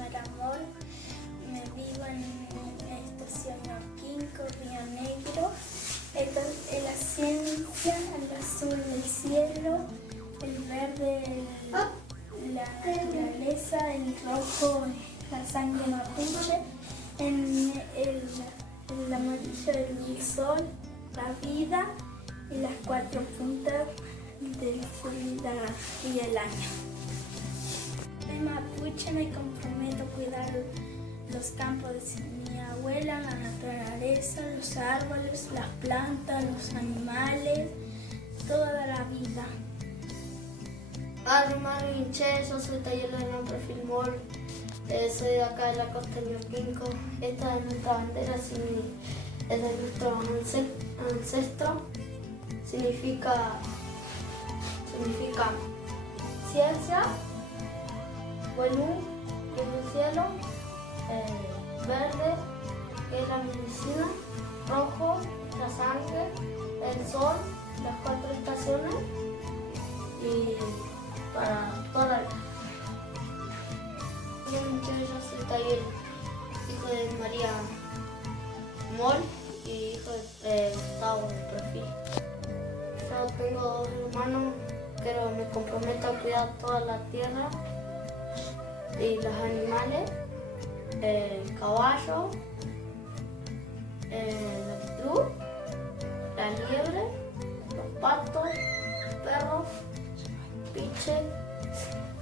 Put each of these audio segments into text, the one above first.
llamar Amor. Me vivo en la estación Ñorquinco, Río Negro. En la ciencia, el azul el cielo, el verde la naturaleza, el rojo la sangre mapuche, en el amarillo el sol, la vida y las cuatro puntas del sol y el año. Soy mapuche, me comprometo a cuidar los campos de mi abuela, la naturaleza, los árboles, las plantas, los animales, toda la vida. Yo soy taller de nombre Filmol, soy de acá de la costa de Ñorquinco. Esta es nuestra bandera, es de nuestro ancestro, significa ciencia, buen luz, que es el cielo, verde, que es la medicina, rojo, la sangre, el sol, las cuatro estaciones y para toda la vida. Yo soy Taller, hijo de María Mol y hijo de Gustavo de Perfil. Yo tengo dos hermanos, pero me comprometo a cuidar toda la tierra y los animales, el caballo, el avestruz, la liebre, los patos, los perros, piche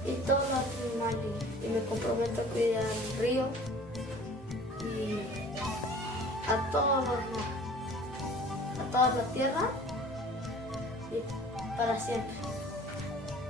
y todos los animales. Y me comprometo a cuidar el río y a toda la tierra y para siempre.